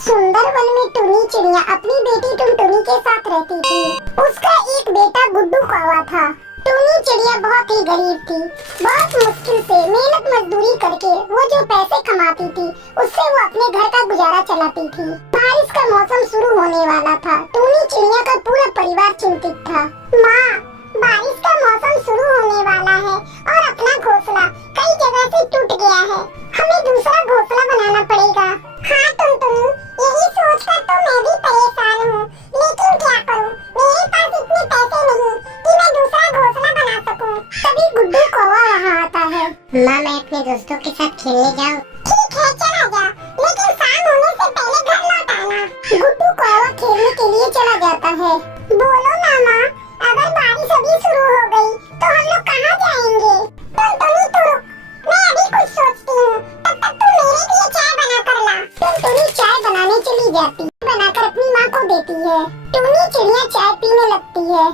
सुंदर वन में टुनी चिड़िया अपनी बेटी टुनटुनी के साथ रहती थी। उसका एक बेटा गुड्डू कौवा था। टुनी चिड़िया बहुत ही गरीब थी। बहुत मुश्किल से मेहनत मजदूरी करके वो जो पैसे कमाती थी उससे वो अपने घर का गुजारा चलाती थी। बारिश का मौसम शुरू होने वाला था। टुनी चिड़िया का पूरा परिवार चिंतित था। माँ, बारिश का मौसम शुरू होने वाला है और अपना घोंसला कई जगह से टूट गया है। हमें दूसरा घोंसला बनाना पड़ेगा। हाँ टुनटुनी, यही सोचकर तो मैं भी परेशान हूँ, लेकिन क्या करूँ, मेरे पास इतने पैसे नहीं कि मैं दूसरा घोंसला बना सकूँ। तभी गुड्डू कौवा वहाँ आता है। माँ, मैं अपने दोस्तों के साथ खेलने जाऊँ? ठीक है, चला जा, लेकिन शाम होने से पहले घर लौट आना। गुड्डू कौवा खेलने के लिए चला जाता है। बोलो ना माँ, अगर बारिश अभी शुरू हो गई तो हम लोग कहाँ जाएंगे? टुनटुनी तू रुक, मैं अभी कुछ सोचती हूँ, तब तक तू मेरे लिए चाय बना कर ला। टुनटुनी चाय बनाने चली जाती, बनाकर अपनी माँ को देती है। टुनी चिड़िया चाय पीने लगती है।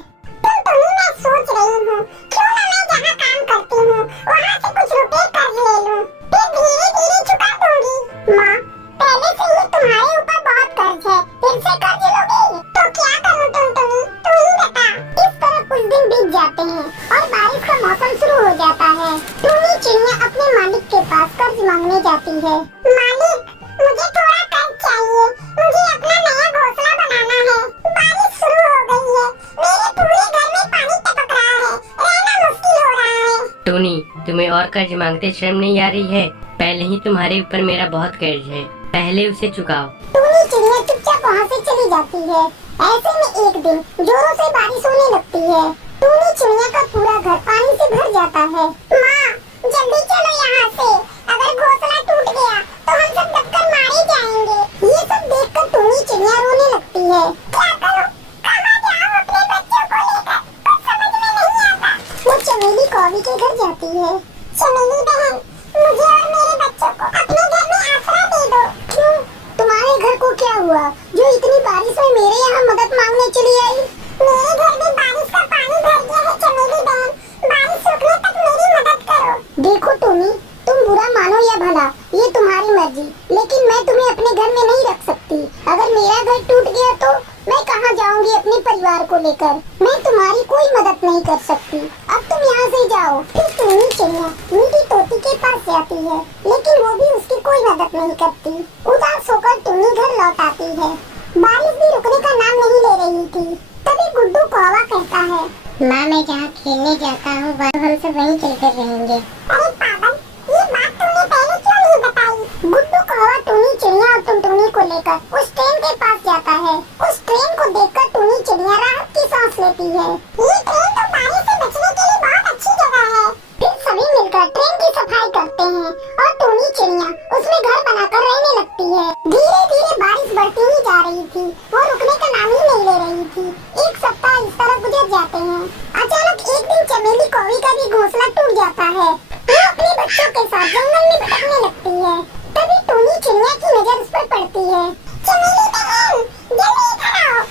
टुनटुनी, मैं सोच रही हूँ क्यों ना मैं जहाँ काम करती हूँ वहाँ से कुछ रुपए कर्ज ले लूँ, फिर धीरे धीरे चुका दूंगी। माँ, पहले से ही तुम्हारे ऊपर बहुत कर्ज है, फिर से कर्ज लोगी तो क्या करूँ टुनटुनी, तू ही बता। इस तरह कुछ दिन बीत जाते हैं और बारिश का मौसम शुरू हो जाता है। टुनी चिड़िया अपने मालिक के पास कर्ज मांगने जाती है। मालिक, मुझे थोड़ा कर्ज चाहिए, मुझे अपना नया घोंसला बनाना है। बारिश शुरू हो गई है, मेरे पूरे घर में पानी टपक रहा है, रहना मुश्किल हो रहा है। टोनी, तुम्हें और कर्ज मांगते शर्म नहीं आ रही है? पहले ही तुम्हारे ऊपर मेरा बहुत कर्ज है, पहले उसे चुकाओ। टुनी चिड़िया चुपचाप वहाँ से चली जाती है। ऐसे में एक दिन जोरों से बारिश होने लगती है। टुनी चिड़िया का पूरा घर पानी से भर जाता है। माँ, जल्दी चलो यहाँ से, अगर घोंसला टूट गया तो हम सब दबकर मारे जाएंगे। ये सब देखकर टुनी चिड़िया रोने लगती है। क्या करूँ, कहाँ जाऊँ अपने बच्चों को लेकर, कुछ समझ में नहीं आता। वो चमेली कौवी के घर जाती है। चमेली बहन, मुझे और मेरे बच्चों को अपने घर में आसरा दे दो। क्यों, तुम्हारे घर को क्या हुआ जो इतनी बारिश में मेरे यहाँ मदद मांगने चली आई? मेरे घर में बारिश का पानी भर गया है चमेली बहन, बारिश रुकने तक मेरी मदद करो। देखो टोनी, तुम बुरा मानो या भला ये तुम्हारी मर्जी, लेकिन मैं तुम्हें अपने घर में नहीं रख सकती। अगर मेरा घर टूट गया तो मैं कहाँ जाऊँगी अपने परिवार को लेकर? मैं तुम्हारी कोई मदद नहीं कर सकती, अब तुम यहाँ से जाओ। फिर टुनी चिड़िया मीठी तोती के पास जाती है, लेकिन वो भी उसकी कोई मदद नहीं करती। उदास होकर टुनी घर लौट आती है। बारिश भी रुकने का नाम नहीं ले रही थी। तभी गुड्डू कौवा कहता है, माँ, मैं जहाँ खेलने जाता हूँ हम सब वहीं चलकर रहेंगे। अरे पागल, ये बात तूने पहले क्यों नहीं बताई? गुड्डू कौवा टुनी चिड़िया और टुनटुनी को लेकर उस ट्रेन के पास जाता है। उस ट्रेन को देखकर टुनी चिड़िया राहत की सांस लेती है। ये ट्रेन तो बारिश से बचने के लिए बहुत अच्छी जगह है। फिर सभी मिलकर ट्रेन की सफाई करते हैं और टुनी चिड़िया उसमें घर बनाकर रहने लगती है। धीरे धीरे बारिश बढ़ती ही जा रही थी, वो रुकने का नाम ही नहीं ले रही थी। एक सप्ताह इस तरह गुजर जाते हैं। अचानक एक दिन चमेली कौवी का भी घोंसला टूट जाता है। वो अपने बच्चों के साथ जंगल में भटकने लगती है। तभी टुनी चिड़िया की नजर उस पर पड़ती है। चमेली बहन, जल्दी इधर आओ।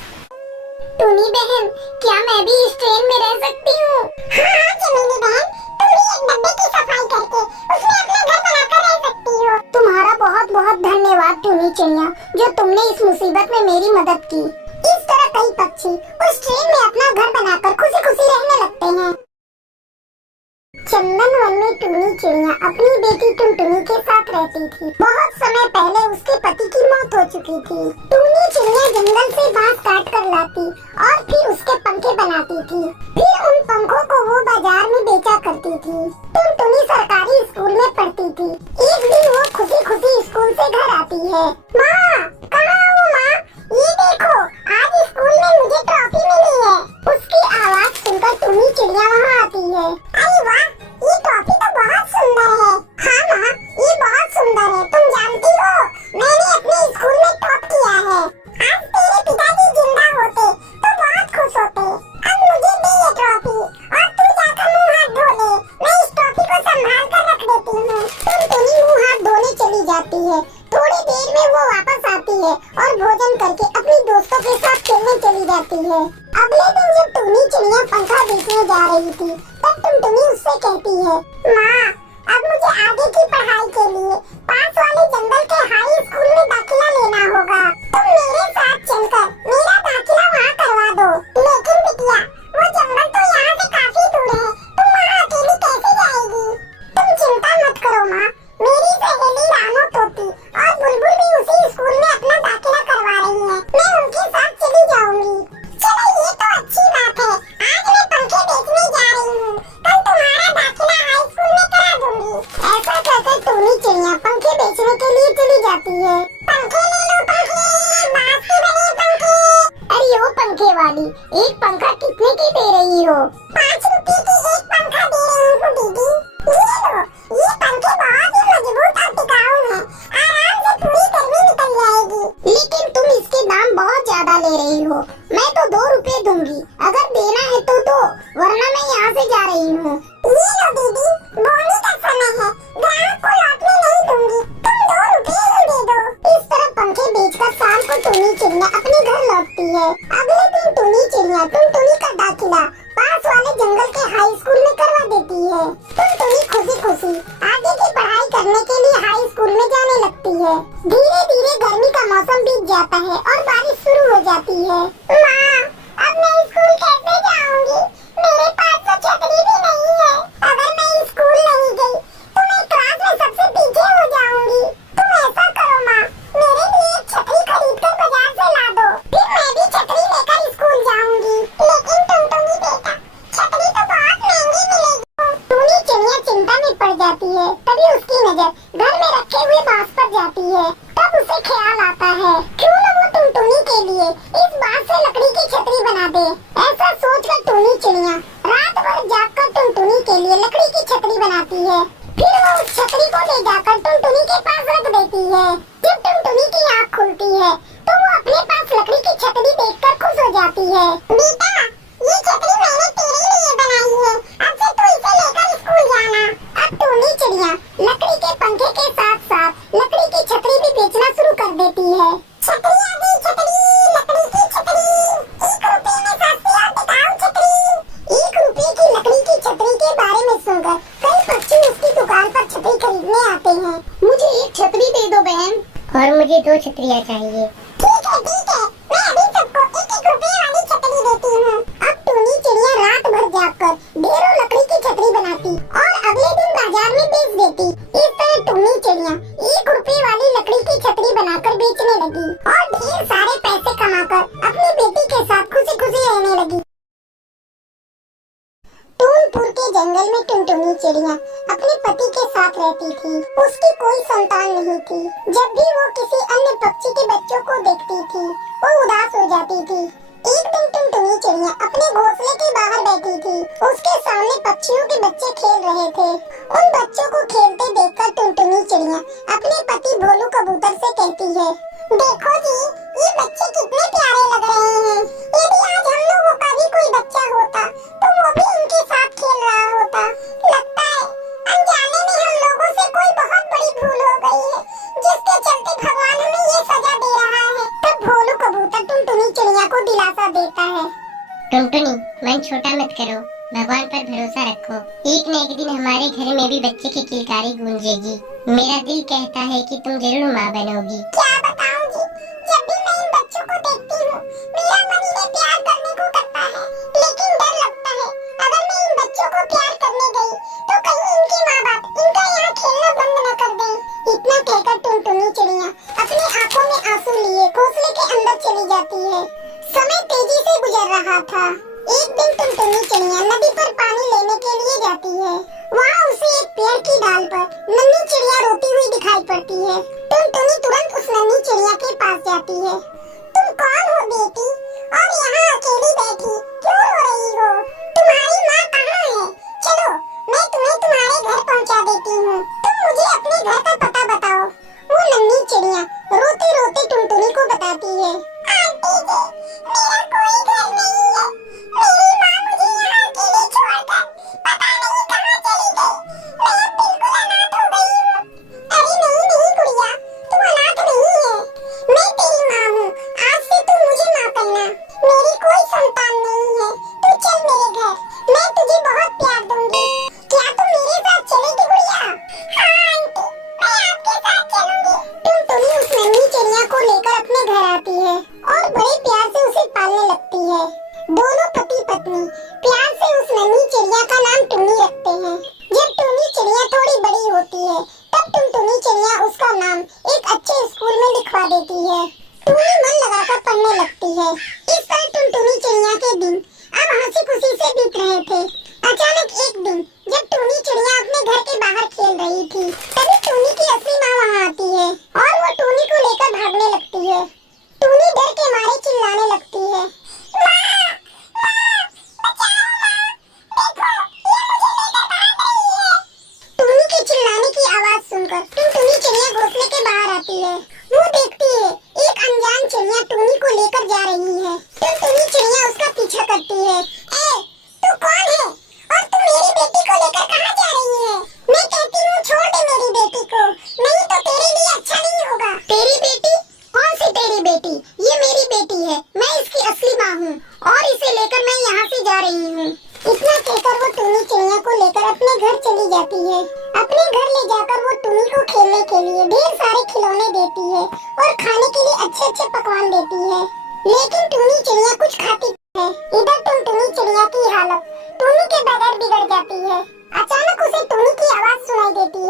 टुनी बहन, क्या मैं भी इस ट्रेन में रह सकती हूँ? हाँ चमेली बहन, तुम भी एक डब्बे की सफाई करके उसमें अपना घर बनाकर रह सकती हो। तुम्हारा बहुत बहुत धन्यवाद टुनी चिड़िया, जो तुमने इस मुसीबत में मेरी मदद की। इस तरह कई पक्षी उस ट्रेन में अपना घर बनाकर खुशी खुशी रहने लगते हैं। चंदन वन में टुनी चिड़िया अपनी बेटी टुनटुनी के साथ रहती थी। बहुत समय पहले उसके पति की मौत हो चुकी थी। टुनी चिड़िया जंगल से बांस काट कर लाती और फिर उसके पंखे बनाती थी। फिर उन पंखों को वो बाजार में बेचा करती थी। टुनटुनी सरकारी स्कूल में पढ़ती थी। एक दिन वो खुशी खुशी स्कूल से घर आती है। माँ, कहाँ हो माँ? ये देखो, आज स्कूल में मुझे ट्रॉफी मिली है। उसकी आवाज सुनकर टुनी चिड़िया वहाँ आती है। अरे वाह, ये ट्रॉफी तो बहुत सुंदर है। हाँ माँ, ये बहुत सुंदर है। तुम जानती हो, मैंने अपने स्कूल में टॉप किया है। आज तेरे पिताजी जिंदा होते तो बहुत खुश होते। अब मुझे दे ये ट्रॉफी और तू जाकर मुँह हाथ धो ले। मैं इस ट्रॉफी को संभाल कर रख देती हूँ। टुनटुनी मुँह हाथ धोने चली जाती है। थोड़ी देर में वो वापस आती है और भोजन करके अपने दोस्तों के साथ खेलने चली जाती है। अगले दिन जब टुनी चिड़िया पंखा बेचने जा रही थी, तब टुनटुनी उससे कहती है, माँ, अब मुझे आगे की पढ़ाई के लिए पास वाले जंगल के हाई स्कूल में दाखिला लेना होगा। वाली, एक पंखा कितने की दे रही हो? 5 रुपए की एक पंखा दे रही हूँ दीदी। ये लो, ये पंखे बहुत ही मजबूत और टिकाऊ हैं, आराम से पूरी गर्मी निकल जाएगी। लेकिन तुम इसके दाम बहुत ज्यादा ले रही हो। मैं तो 2 रुपए दूंगी, अगर देना है तो दो, वरना मैं यहाँ से जा रही हूँ। ये लो दीदी, बोनी का समय है, ग्राहक को लौटने नहीं दूंगी, तुम 2 रुपए ही दे दो। इस तरह पंखे बेचकर शाम को टूनी चिड़िया अपने घर लौटती है। अगले दिन टूनी चिड़िया टुनटुनी का दाखिला पास वाले जंगल के हाई स्कूल में करवा देती है। टुनटुनी खुशी खुशी आगे की पढ़ाई करने के लिए हाई स्कूल में जाने लगती है। धीरे धीरे गर्मी का मौसम बीत जाता है और बारिश शुरू हो जाती है। माँ, अब मैं स्कूल कैसे जाऊंगी? मेरे पास तो छतरी भी नहीं है। अगर मैं स्कूल नहीं गई तो मैं क्लास में सबसे पीछे हो जाऊंगी। तुम ऐसा करो माँ, मेरे लिए एक छतरी खरीद कर बाजार से ला दो, फिर मैं भी छतरी लेकर स्कूल जाऊंगी। लेकिन टुनटुनी बेटा, छतरी तो बहुत महंगी मिलेगी। टूनी चिड़िया चिंता में पड़ जाती है। तभी उसकी नजर घर में रखे हुए बांस पर जाती है। तब उसे ख्याल आता है, क्यों न वो टुनटुनी के लिए इस बांस से लकड़ी की छतरी बना दे। ऐसा सोचकर टूनी चिड़िया रात भर जागकर टुनटुनी के लिए लकड़ी की छतरी बनाती है। फिर वो उस छतरी को ले जाकर टुनटुनी के पास रख देती है। जब टुनटुनी की आँख खुलती है तो वो अपने पास लकड़ी की छतरी देखकर खुश हो जाती है। बेटा, ये छतरी मैंने तेरे लिए बनाई है, अब से तू इसे लेकर स्कूल जाना। अब टूनी चिड़िया लकड़ी के पंखे के साथ साथ लकड़ी की छतरी भी बेचना शुरू कर देती है। छतरी आ गई, छतरी, लकड़ी की छतरी, 1 रुपए में सस्ती और टिकाऊ छतरी। 1 रुपए की लकड़ी की छतरी के बारे में सुनकर कई पक्षी उसकी दुकान पर छतरी खरीदने आते हैं। मुझे एक छतरी दे दो बहन। और मुझे 2 छतरियाँ चाहिए। ठीक है, मैं अभी सबको 1-1 रुपए वाली छतरी देती हूँ। अब टूनी चिड़िया रात भर जागकर ढेरों लकड़ी की छतरी बनाती और अगले दिन बाजार में बेच देती। इस तरह टूनी चिड़िया 1 रुपए वाली लकड़ी की छतरी बनाकर बेचने लगी और ढेर सारे पैसे कमाकर अपनी बेटी के साथ खुशी खुशी रहने लगी। टूनपुर के जंगल में टुनटुनी चिड़िया अपने पति के साथ रहती थी। उसकी कोई संतान नहीं थी। जब भी वो किसी अन्य पक्षी के बच्चों को देखती थी, वो उदास हो जाती थी। एक दिन टुनटुनी चिड़िया अपने घोंसले के बाहर बैठी थी। उसके सामने पक्षियों के बच्चे खेल रहे थे। उन बच्चों को खेलते देखकर टुनटुनी चिड़िया अपने पति भोलू कबूतर से कहती है, देखो जी, ये बच्चे कितने प्यारे लग रहे हैं। यदि आज हम लोगों का भी कोई बच्चा होता तो वो भी इनके साथ खेल रहा होता। लगता है अनजाने में हम लोगों से कोई बहुत बड़ी भूल हो गई है, जिसके चलते भगवान हमें ये सजा दे रहा है। तब भोलू कबूतर टुनटुनी चिड़िया को दिलासा देता है, टुनटुनी, मन छोटा मत करो, भगवान पर भरोसा रखो। एक न एक दिन हमारे घर में भी बच्चे की किलकारी गूंजेगी। मेरा दिल कहता है कि तुम जरूर माँ बनोगी। क्या बताऊं जी, जब भी मैं इन बच्चों को देखती हूँ, मेरा मन इन्हें प्यार करने को करता है, लेकिन डर लगता है अगर मैं इन बच्चों को प्यार करने गई तो कहीं इनके माँ बाप इनका यहाँ खेलना बंद न कर दें। इतना कहकर टुनटुनी चिड़िया अपनी आंखों में आंसू लिए घोंसले के अंदर चली जाती है। समय तेजी से गुजर रहा था। एक दिन टुनटुनी चिड़िया नदी पर पानी लेने के लिए जाती है। वहाँ उसे एक पेड़ की डाल पर नन्ही चिड़िया रोती हुई दिखाई पड़ती है। टुनटुनी तुरंत उस नन्ही चिड़िया के पास जाती है। तुम कौन हो बेटी, और यहाँ अकेली बैठी क्यों रो रही हो? तुम्हारी माँ कहाँ है? चलो, मैं तुम्हें तुम्हारे घर पहुँचा देती हूँ। तुम मुझे अपने घर का पता बताओ। वो नन्ही चिड़िया रोते रोते टुनटुनी को बताती है, आंटी जी, मेरा कोई घर नहीं है। मेरी माँ मुझे यहाँ अकेले छोड़कर पता नहीं कहाँ चली गई। मैं अब बिल्कुल अनाथ हो गई हूँ। अरे नहीं नहीं गुड़िया, तुम अनाथ नहीं है। मैं तेरी माँ हूँ। आज से तू मुझे माँ कहना। मेरी कोई संतान नहीं है। तू चल मेरे घर, मैं तुझे बहुत प्यार दूंगी। क्या तुम मेरे साथ चलेगी गुड़िया? हाँ आंटी, मैं आपके साथ चलूंगी। टुनटुनी उस नन्ही चिड़िया को लेकर अपने घर आती है और बड़े प्यार से उसे पालने लगती है। दोनों पति पत्नी प्यार से उस नन्ही चिड़िया का नाम टुनी रखते हैं। जब टुनी चिड़िया थोड़ी बड़ी होती है तब टुनटुनी चिड़िया उसका नाम एक अच्छे स्कूल में लिखवा देती है। टुनी मन लगाकर पढ़ने लगती है। इस तरह टुनटुनी चिड़िया के दिन अब हंसी खुशी से बीत रहे थे। अचानक एक दिन जब टुनी चिड़िया अपने घर के बाहर खेल रही थी, तभी टुनी की असली माँ वहाँ आती है और वो टुनी को लेकर भागने लगती है। टुनी डर के मारे चिल्लाने लगती है, माँ, बेटी, ये मेरी बेटी है, मैं इसकी असली माँ हूँ और इसे लेकर मैं यहाँ से जा रही हूँ। इतना कहकर वो टूनी चिड़िया को लेकर अपने घर चली जाती है। अपने घर ले जाकर वो टूनी को खेलने के लिए ढेर सारे खिलौने देती है और खाने के लिए अच्छे अच्छे पकवान देती है। लेकिन टूनी चिड़िया कुछ खाती है। इधर टुनटुनी चिड़िया की हालत टूनी के बगैर बिगड़ जाती है। अचानक उसे टूनी की आवाज सुनाई देती